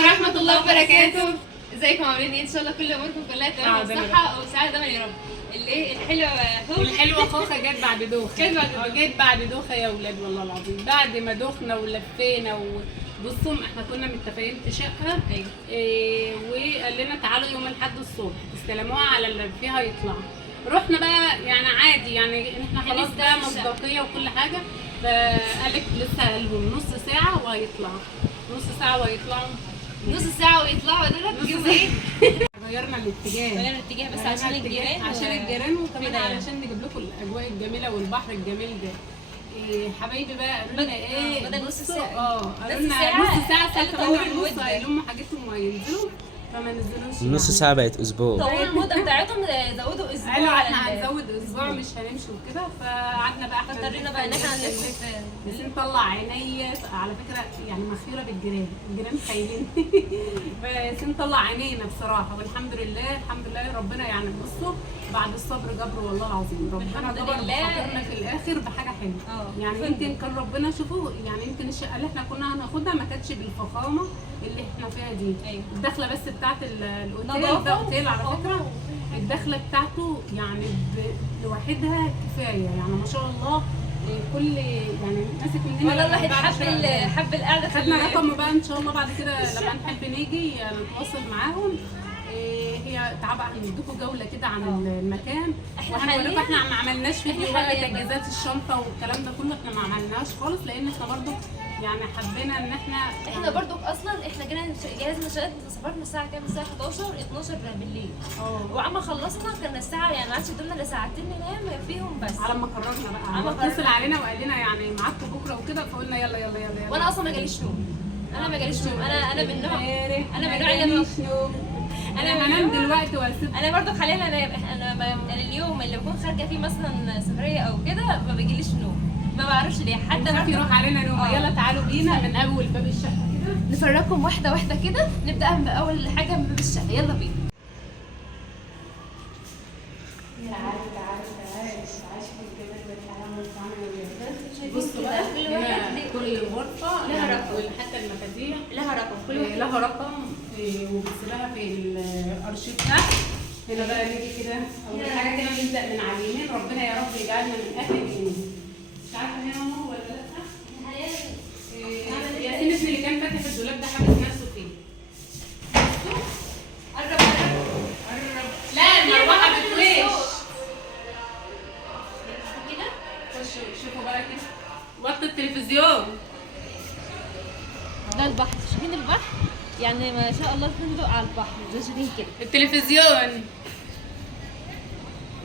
ورحمة الله وبركاته. ازيكم عاملين ايه؟ ان شاء الله كل اموركم كلها تمام وصحة وسعادة دايما يا رب. الايه الحلوة والحلوة خوخة جت بعد دوخة. جت بعد دوخة يا ولاد والله العظيم. بعد ما دوخنا ولفينا بصوا احنا كنا متفقين في شقة. وقال لنا تعالوا يوم الاحد الصبح تستلموها على اللي فيها يطلع. رحنا بقى يعني عادي يعني احنا خلاص بقى مصداقية وكل حاجة. فقالك لسه لهم نص ساعة وهيطلعوا. نص ساعة ويطلعوا دول بيجوا ايه؟ غيرنا الاتجاه بس عشان الجيران وكمان علشان نجيب لكم الاجواء الجميله والبحر الجميل ده. حبايبي بقى قالوا لنا ايه بدل نص ساعة. قالوا لنا نص ساعه هيلموا حاجتهم وينزلوا فما نزلوش. نص ساعة بقت أسبوع. طولوا المدة بتاعتهم زودوا أسبوع. قالوا احنا هنزود أسبوع مش هنمشي وكده فقعدنا بقى اضطرينا بقى ان احنا نلف. بس نطلع عينيا على فكرة يعني مخيرة الجيران خايلين. بس نطلع عينينا بصراحة والحمد لله ربنا يعني بصوا بعد الصبر جبر والله العظيم. ربنا جبر بخاطرنا في الآخر بحاجة حلوة. يعني يمكن كان ربنا شوفوا يعني يمكن الشقة اللي احنا كنا هناخدها ما كانتش بالفخامة اللي احنا فيها دي. الدخله بس بتاعت الاوتيل ده اوتيل على فكره. الدخله بتاعته يعني لوحدها كفايه يعني ما شاء الله. كل يعني ماسك مننا والله الواحد حب القعده. خدنا رقم بقى ان شاء الله بعد كده لما نحب نيجي نتواصل معاهم. هي تعبى هنديكم جوله كده عن المكان وهنوريكم. احنا ما عملناش فيديو بقى تجهيزات الشنطه والكلام ده كله احنا ما عملناش خالص لان احنا برضو يعني حبينا ان احنا برضو اصلا احنا جهزنا شقه. سافرنا الساعه كام؟ الساعه 12 بالليل. وعما خلصنا كان الساعه يعني ما عادش قدامنا الا ساعتين ننام فيهم بس. على ما قررنا بقى اتصل علينا وقال لنا يعني معاكم بكره وكده فقلنا يلا. وانا اصلا ما جاليش نوم. انا من النوع اللي انا هنام دلوقتي واسيب. انا برضو حاليا انا اليوم اللي بكون خارجه فيه مثلا سفريه او كده ما بيجيليش نوم. ما بعرفش ليه حتى يروح علينا نوم. يلا تعالوا بينا من اول باب الشقه كده نفرجكم واحده كده. نبدا باول حاجه من باب الشقه. يلا بينا. بصوا بقى كل غرفه لها رقم وحتى المفاتيح لها رقم. كل واحده لها رقم وبتسيبها في الارشيف تحت. هنا بقى نيجي كده اول حاجه كده نبدا من على اليمين. ربنا يا رب يجعلنا من اهل اليمين. مش عارفه هنا هو ولا لا. حاليا ياسين ابن اللي كان فاتح الدولاب ده حابس نفسه فيه. قرب. لا المروحه بتوش كده. شوفوا بقى كده وقت التلفزيون ده البحر. شايفين البحر يعني ما شاء الله الفندق على البحر زي شايفين كده. التلفزيون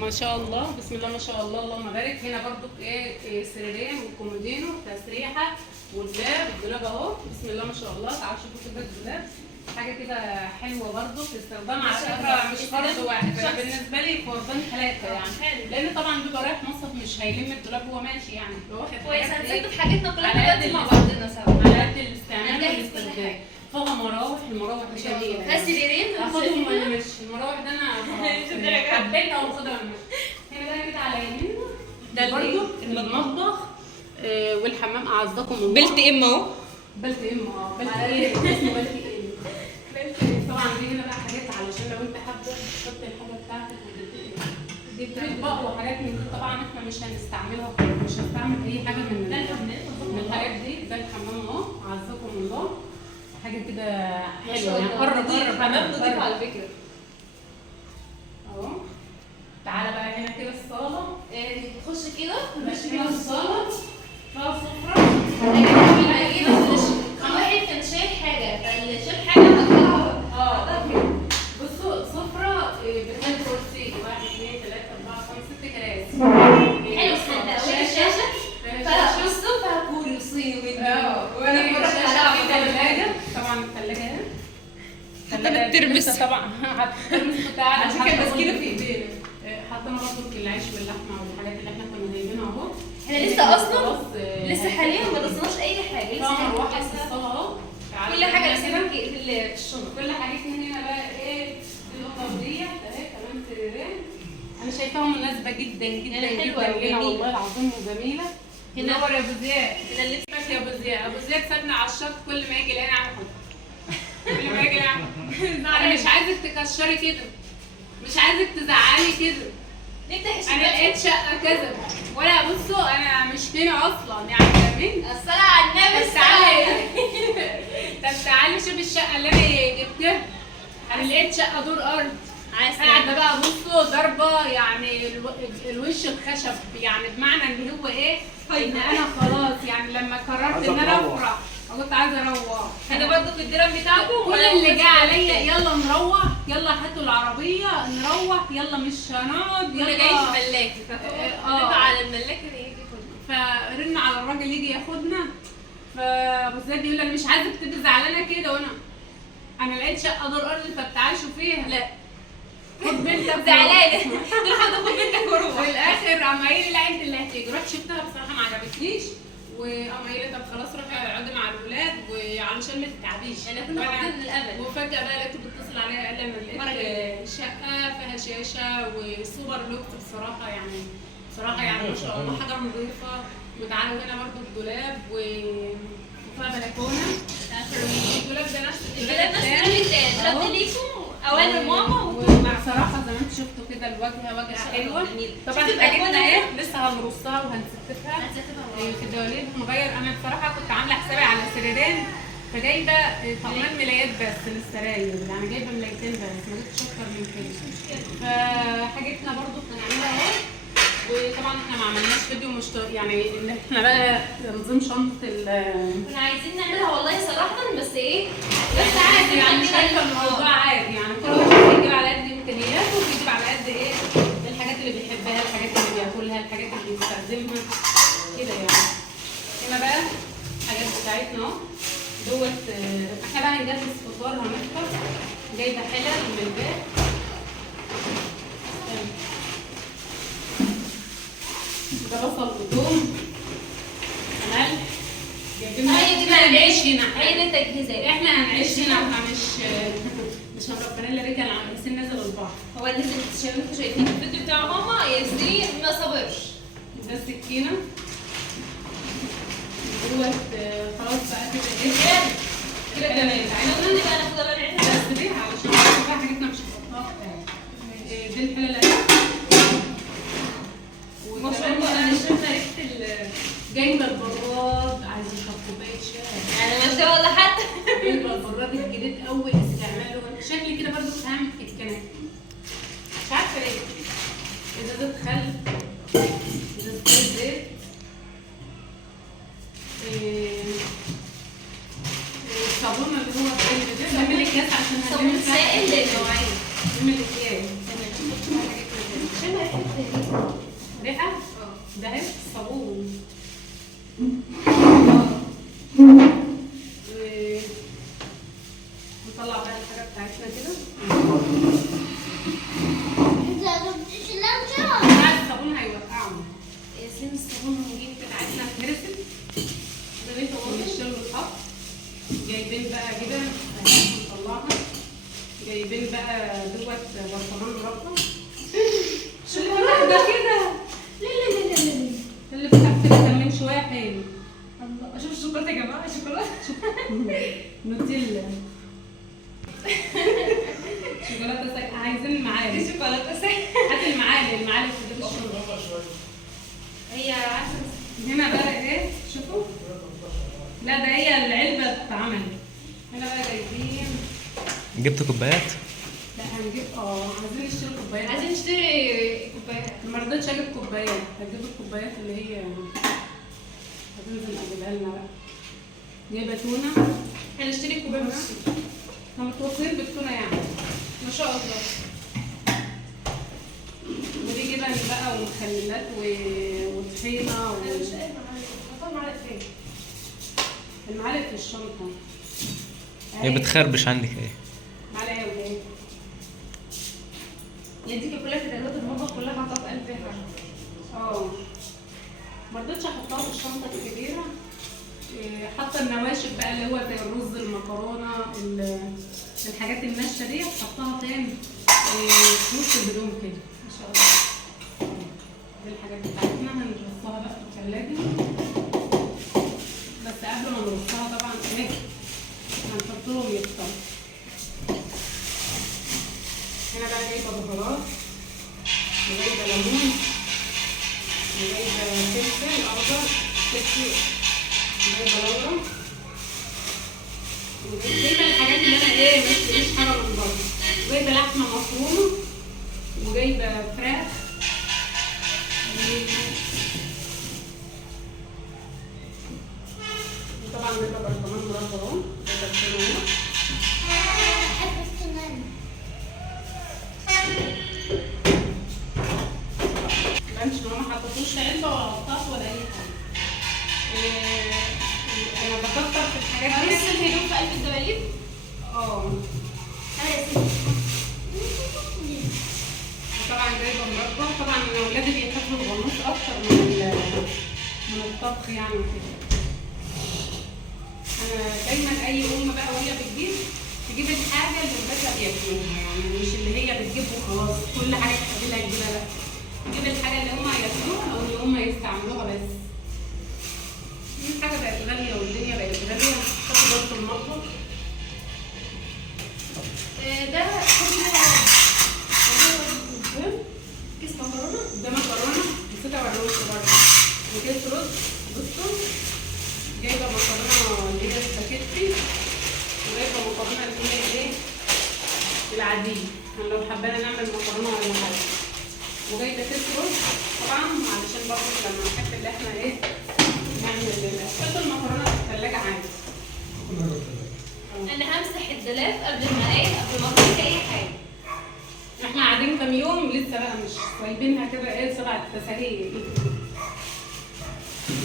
ما شاء الله بسم الله ما شاء الله اللهم بارك. هنا برضو ايه سريرين وكومودينو تسريحه والدولاب اهو بسم الله ما شاء الله. تعالوا شوفوا كده الدولاب حاجه كده حلوه برضو في استخدام على فكره مش فرد واحد. انا بالنسبه لي فردان ثلاثه يعني لان طبعا بيبقى رايح مصيف مش هيلم الدولاب وهو ماشي يعني واخد كويس. هنثبت حاجتنا كلها دلوقتي مع بعضنا سوا على قد الاستعمال والاستخدام. فيها المراوح دي جميله. فيها سريرين اخدهم ولا مش المراوح ده انا حبيتها واخدها ولا مش. هنا بقى كده على يميننا ده برضه المطبخ والحمام اعزكم الله. بلت اهو. بلت اسمه بلت طبعا دي هنا بقى حاجات علشان لو انت حابه تحط الحاجه بتاعتك دي اطباق وحاجات من دي. طبعا احنا مش هنستعملها مش هنستعمل اي حاجه من الحاجات دي. ده الحمام اهو اعزكم الله. حاجه كده حلوه يعني. قرب حمام نضيف على فكره اهو. تعالى بقى هنا كده الصاله. تخش كده ماشي كده الصاله فيها سفره. واحد كان شايل حاجه فاللي شايل حاجه هتطلعها بصوا سفره بتاعت كرسي 1 2 3 4 5 6 كراسي. حلو. الشاشه فبصوا فيها كرسي وانا الثلاجه طبعا الثلاجه اهي. حطينا الترمس طبعا الترمس بتاعنا عشان كان ماسكينه في ايدينا. حطينا برضه العيش واللحمه والحاجات اللي احنا كنا جايبينها اهو. احنا لسه اصلا لسه حاليا ما رصناش اي حاجه. لسه مروحه في الصاله اهو. كل حاجه لسه في الشنط. كل حاجتنا هنا بقى ايه الاوضه دي اهي كمان سريرين. انا شايفاها مناسبه جدا حلوه جدا والله العظيم وجميله. هنا يا ابو زياد. هنا اللبس يا ابو زياد سابنا على الشط كل ما يجي يلاقينا عامل اللي باجي انا مش عايزك تكشري كده، مش عايزك تزعلي كده. انا لقيت شقه كذا ولا بصوا انا مش هنا اصلا يعني فاهمين؟ الصلاة على النبي. طب تعالي طب تعالي شوفي الشقه اللي انا جبتها. انا لقيت شقه دور ارض قاعده بقى بصوا ضربه يعني الوش الخشب، يعني بمعنى ان هو ايه ان انا خلاص يعني لما قررت ان انا افرح كنت عايزه اروح. انا برضه في الدرام بتاعكم كل اللي جه عليا يلا نروح، يلا هاتوا العربيه نروح، يلا مش هنقعد، يلا يلا جاي في ملاكي على الملاكي اللي يجي ياخدنا. فرن على الراجل يجي ياخدنا. فابو زياد يقول لي انا مش عايزك تبقي زعلانه كده، وانا لقيت شقه دور ارض فبتعايشوا فيها. لا خد بنتك زعلانه تروح تاخد بنتك وروح. في الاخر قام قايل لي لا انت اللي هتيجي. رحت شفتها بصراحه ما عجبتنيش، وقام قايل لي طب خلاص روحي اقعدي مع الولاد وعلشان ما تتعبيش. انا كنا فاقدين الامل. وفجاه بقى لقيته بيتصل عليا قال لي انا لقيت شقه فيها شاشه وسوبر لوكس بصراحه يعني ما شاء الله حاجه نظيفه. وتعالوا هنا برضو الدولاب وفيها بلكونه. الدولاب ده نفس الدولاب ده ليكم اوان ماما. وبصراحه زي ما انتم شفتوا كده الواجهه حلوه. طبعا حاجتنا ايه لسه هنرصها وهنستفها في الدواليب هنغير. انا بصراحه كنت عامله حسابي على سريرين، فجايبه طقمان ملايات بس للسراير، يعني جايبه ملايتين بس ما جبتش اكتر من كده. فحاجتنا برضو هنعملها اهو. وطبعا احنا ما عملناش فيديو يعني اللي احنا بقى نظام شنطه كنا عايزين نعملها والله صراحه، بس ايه بس عادي يعني شايفه الموضوع عادي يعني كل واحد بيجيب على قد امكانياته وبيجيب على قد ايه الحاجات اللي بيحبها، الحاجات اللي بياكلها، الحاجات اللي بيستخدمها كده يعني. هنا بقى الحاجات بتاعتنا اهو دوت. احنا بقى هنجهز فطار هنفطر. جايبه حلل من البيت. ده بصل وثوم ملح. احنا هنعيش هنا، هي دي التجهيزات. احنا هنعيش هنا، احنا مش هنربنا الا رجال عم نازل البحر. هو اللي انتوا شايفين الفيديو بتاع ماما ياسين ما صبرش. ده السكينه دوت. خلاص بقى كده كده تمام. عايزين نبقى ناخدها بقى نعينها بس دي علشان بقى حاجتنا مش هنحطها. دي الحلة ما شاء الله. انا شايفه ريحه جايبه البراد عايز يشرب كوبايه شاي. يعني مش ده ولا حتى جايبه البراد الجديد اول استعماله. شكلي كده برضو فاهم في الكنكه مش عارفه ليه. ازازه خل، ازازه زيت، الصابون اللي هو ده نعمل اكياس عشان صابون سائل للمواعين. نعمل اكياس ريحه ده الصابون. نطلع بقى الحاجه بتاعتنا كده. الصابون هيوقعنا. ياسين الصابون نجيب بتاعتنا اتهرست ونشيل الخط. جايبين بقى جبن هنطلعها. جايبين بقى دوت برطمان مربى. شوكولاته ده كده. لا اللي بتاع كده كان من شويه حلو. الله اشوف الشوكولاته يا جماعه. شوكولاته نوتيلا. شوكولاته سايحه. عايزين المعالق. شوكولاته سايحه. هات المعالق في الشنطه. هي عارفه هنا بقى ايه شوفوا. لا ده هي العلبه اتعملت. هنا بقى جايبين. جبت كوبايات؟ لا هنجيب عايزين نشتري كوبايات. عايزين نشتري كوبايات. ما رضيتش اجيب كوبايات، هجيب الكوبايات اللي هي هتنزل اجيبها لنا بقى. جايبه تونه. هنشتري كوبايات بس. احنا متوصلين بالتونه يعني ما شاء الله. ودي جبن بقى ومخللات وطحينه المعالق في الشنطه. هي بتخربش عندك ايه؟ معلقه ولا ايه؟ يعني دي كلها تدريبات المطبخ كلها حاطاها في قلب حاجه. ما رضيتش احطها في الشنطه الكبيره. حاطه النواشف بقى اللي هو زي الرز المكرونه الحاجات الناشفه دي حطها تاني في نص الهدوم كده. ما شاء الله. دي الحاجات بتاعتنا هنرصها بقى في الثلاجه. بس قبل ما نرصها طبعا ايه هنحط لهم يفطروا. وجايبه فلفل اخضر كتير، جايبه لورا، وجايبه الحاجات اللي انا ايه ما اشتريش حاجه من بره، وجايبه لحمه مفرومه، وجايبه فراخ، وطبعا جايبه برطمان مربى اهو، جايبه التونه. مش ماما ما حطيتوش علبه ولا قطاط ولا اي حاجه. انا بكتر في الحاجات دي. بس الهدوم في قلب الدباليب. اه طبعا جايبه مربى، طبعا انا ولادي بيحبوا الغنوش اكتر من الطبخ يعني وكده. انا دايما اي ام بقى وهي تجيب الحاجه اللي ولادها بياكلوها، يعني مش اللي هي بتجيب وخلاص كل حاجه تحب لها تجيبها، لا تجيب الحاجه اللي هم ياكلوها او اللي هم يستعملوها بس. الحاجه بقت غاليه والدنيا بقت غاليه، خدوا بالكم المطبخ. ده كيس مكرونه. ده مكرونه، نسيت اوريهولكوا برضه، وكيس رز. بصوا جايبه مكرونه اللي هي سباكيتي، وجايبه مكرونه اللي هي ايه العاديه، انا لو حبينا نعمل مكرونه ولا حاجه، وجايبه كيس رز طبعا علشان برضه لما نحب اللي احنا ايه نعمل نحط المكرونه في الثلاجه عادي. انا همسح الدولاب قبل ما اطبخ اي حاجه. احنا قاعدين كام يوم لسه بقى مش سايبينها كده ايه 7 تساليه.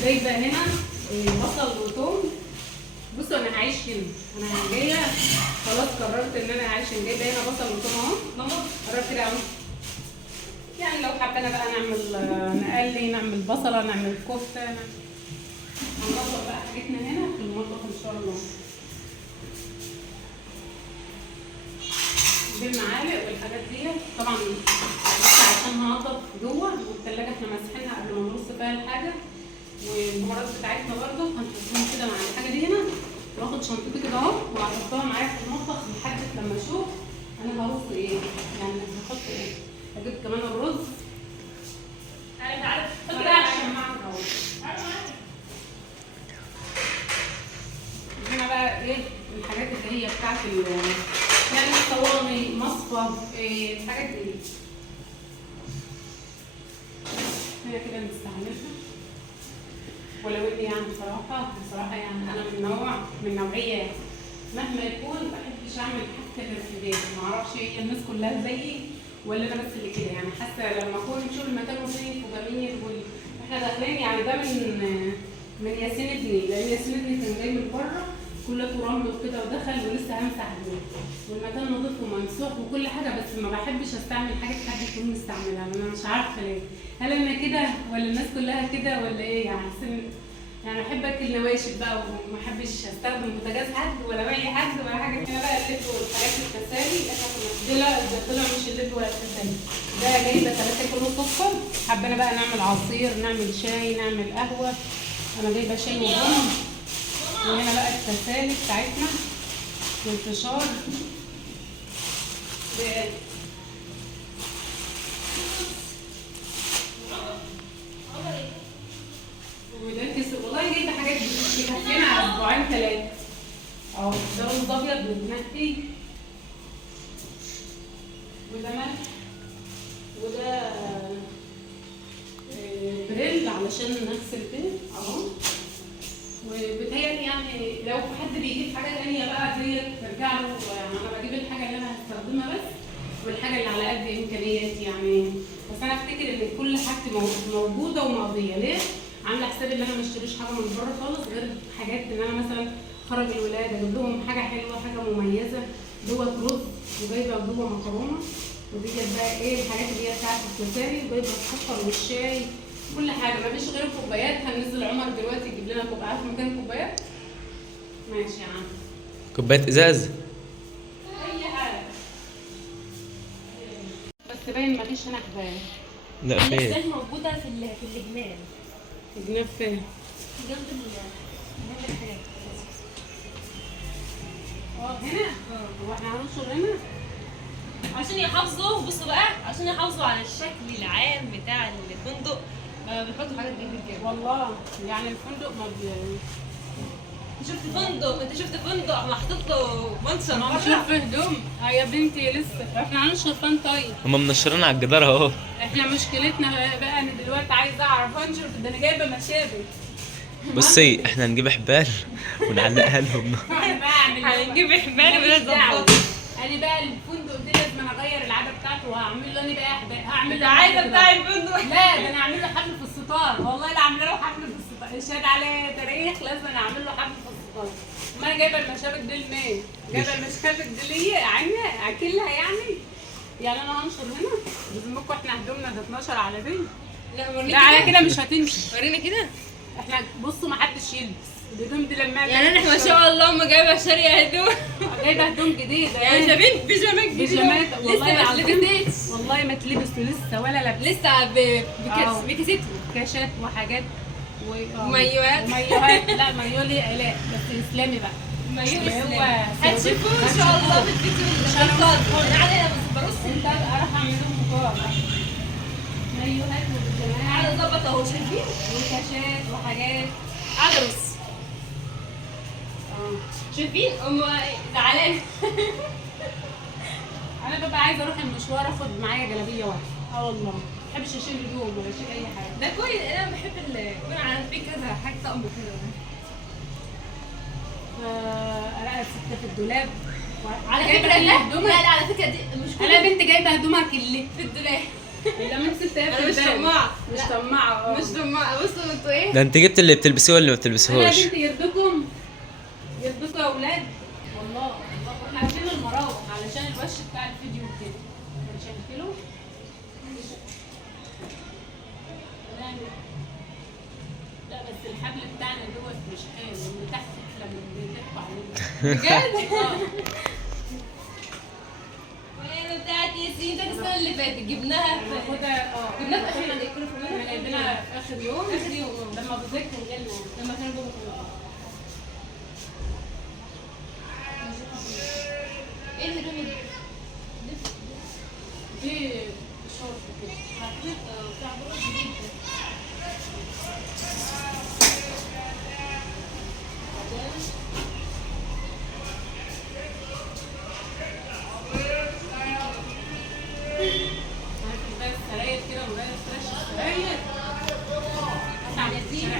جايبه هنا بصل وثوم. بصوا انا هعيش هنا، انا جايه خلاص قررت ان انا هعيش هنا. جايبه هنا بصل وثوم اهو. ماما قررت كده اهو، يعني لو حبينا بقى نقلي، نعمل بصله، نعمل كفته، هننظف بقى حاجتنا هنا في المطبخ ان شاء الله. دي المعالق والحاجات دي طبعا لسه عشان هنضف جوه، والثلاجه احنا ماسحينها قبل ما نرص فيها الحاجه، والبهارات بتاعتنا برده هنحطهم كده مع الحاجه دي هنا. واخد شنطتي كده اهو وهحطها معايا في المطبخ لحد لما اشوف انا هرص ايه، يعني هحط ايه. هجيب كمان الرز. تعالى خد بقى عشان معاك اهو. هنا بقى ايه الحاجات اللي هي بتاعت يعني الصواني، مصفى، إيه الحاجات دي هنا كده نستعملها. ولو اني يعني بصراحه يعني انا من نوعيه مهما يكون ما بحبش اعمل حاجه غير في البيت. ما اعرفش هي الناس كلها زيي ولا انا بس اللي كده، يعني حاسه لما اكون شغل مكان نظيف وجميل واحنا داخلين، يعني ده من ياسين ابني، لان ياسين ابني كان جاي من بره كله رمل وكده ودخل ولسه همسح البيت والمكان نظيف وممسوح وكل حاجه، بس ما بحبش استعمل حاجه حد يكون مستعملها. انا مش عارفه ليه، هل انا كده ولا الناس كلها كده ولا ايه؟ يعني احب اكل نواشف بقى وما احبش استخدم بوتاجاز حد ولا وعي حد ولا حاجه. هنا بقى اللب والحاجات التسالي احنا كنا ده طلع مش اللب ولا التسالي، ده جايبه 3 كيلو سكر. حبينا بقى نعمل عصير، نعمل شاي، نعمل قهوه. انا جايبه شاي وبن. وهنا بقى التسالي بتاعتنا والفشار. وده كيس والله جايبه حاجات بتكفينا على اسبوعين 3 اهو. ده رز ابيض بنتنقي، وده ملح، وده بريل علشان نغسل بيه اهو. وبتهيألي يعني لو حد بيجيب حاجه ثانيه بقى ديت ترجع له، انا بجيب الحاجه اللي انا هستخدمها بس، والحاجه اللي على قد امكانياتي يعني. بس انا افتكر ان كل حاجتي موجوده ومقضيه. ليه؟ عامله حساب ان انا ما اشتريش حاجه من بره خالص، غير حاجات ان انا مثلا خرج الولاد اجيب لهم حاجه حلوه، حاجه مميزه. دوت رز، وجايبه جوه مكرونه، وديت بقى ايه الحاجات اللي هي بتاعت التسالي، وجايبه السكر والشاي كل حاجه. مفيش غير الكوبايات. هننزل عمر دلوقتي يجيب لنا كوبايات. عارف مكان كوبايات؟ ماشي يا عم. كوباية ازاز؟ اي حاجه. بس باين مفيش هنا كوبايات. لا فين؟ الازاز موجوده في الجنان. الجناب فين؟ جنب الحاجات. هنا؟ هو احنا هننشر هنا؟ عشان يحافظوا، بصوا بقى، عشان يحافظوا على الشكل العام بتاع الفندق بيحطوا حاجات كتير كده. والله يعني الفندق ما شفت فندق، انت شفت فندق محطوط له منشر ما بشوف هدوم. يا بنتي لسه احنا هنشر فين طيب؟ هما منشرين على الجدار اهو. احنا مشكلتنا بقى انا دلوقتي عايزه اعرف انشر، ده انا جايبه مشابك. بصي احنا هنجيب حبال ونعلقها لهم. هنجيب حبال ولا دعوة. نظبط. انا بقى الفندق ده لازم اغير العاده بتاعته وهعمل له انا بقى هعمل انت له عايزه حفل بتاع كده. الفندق. لا ده انا هعمل له حفل في الستار، والله لا عامله له حفل في الستار، اشهد عليه تاريخ لازم انا اعمل له حفل في الستار. ما انا جايبه المشابك دي لمين؟ جايبه المشابك دي ليا يعني اكلها يعني انا هنشر هنا بذمكم احنا هدومنا تتنشر على دي؟ لا لا وريني على كده. كده مش هتمشي. وريني كده. احنا بصوا ما حدش يلبس الهدوم دي لما يعني انا ما شاء الله ما جايبه شاريه هدوم. جايبه هدوم جديده يعني شايفين بيجامات جديده. بيجامات والله لسه ما العظيم. اتلبستش. والله ما تلبس لسه ولا لبس. لسه بكاسته. كاشات وحاجات ومايوهات. ومايوهات. لا مايو ليه لا بس اسلامي بقى. مايو هو اسلامي. هتشوفوه ان شاء الله في الفيديو اللي انا علينا برص. انت اروح اعمل لهم مقابله مايوهات وبيجامات تعالى نظبط اهو شايفين. وكاشات وحاجات. ادرس. شايفين ام زعلانه. انا ببقى عايزه اروح المشوار اخد معايا جلابيه واحده. والله ما بحبش اشيل هدوم ولا اشيل اي حاجه. ده كويس، انا بحب يكون على في كذا حاجه طقم كده. الاقي ستة في الدولاب. على جايبة فكره لا هدومك؟ لا على فكره دي مش كل انا بنت جايبه هدومك اللي في الدولاب. لا من ستة في انا مش الباب. طماعه. مش لا. طماعه مش طماعه. بصوا انتوا ايه. ده انت جبت اللي بتلبسيه واللي ما انا بتلبسيهوش. يا بنتي يرضيكم يا اولاد. والله احنا عارفين المراوح علشان الوش بتاع الفيديو كده مش هنشيله. لا بس الحبل بتاعنا دوت مش حلو، اللي تحت احلى من اللي بيضحكوا علينا. بجد. وانا بتاعت ياسين ده السنه اللي فاتت جبناها جبناها في اخر ايه كنا في احنا جايبينها في اخر يوم. اخر يوم لما بذاكر جالنا لما كانوا بابا. ايه الهدوم دي؟ دي شورت كده. بتاع بروز جديد. بس سراير كده وغير فرش السراير. عملتيه.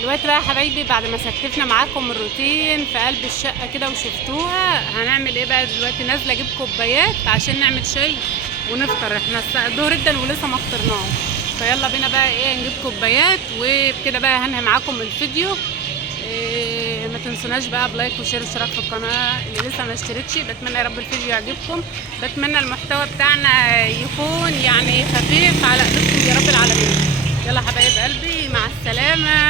دلوقتي بقى يا حبايبي بعد ما ستفنا معاكم الروتين في قلب الشقه كده وشفتوها، هنعمل ايه بقى دلوقتي؟ نازله اجيب كوبايات عشان نعمل شاي ونفطر. احنا الظهر جدا ولسه ما فطرناش، فيلا بينا بقى ايه نجيب كوبايات. وبكده بقى هنهي معاكم الفيديو. ما تنسوناش بقى بلايك وشير واشتراك في القناه اللي لسه ما اشتركش. بتمنى يا رب الفيديو يعجبكم، بتمنى المحتوى بتاعنا يكون يعني خفيف على قلوبكم يا رب العالمين. يلا حبايب قلبي مع السلامه.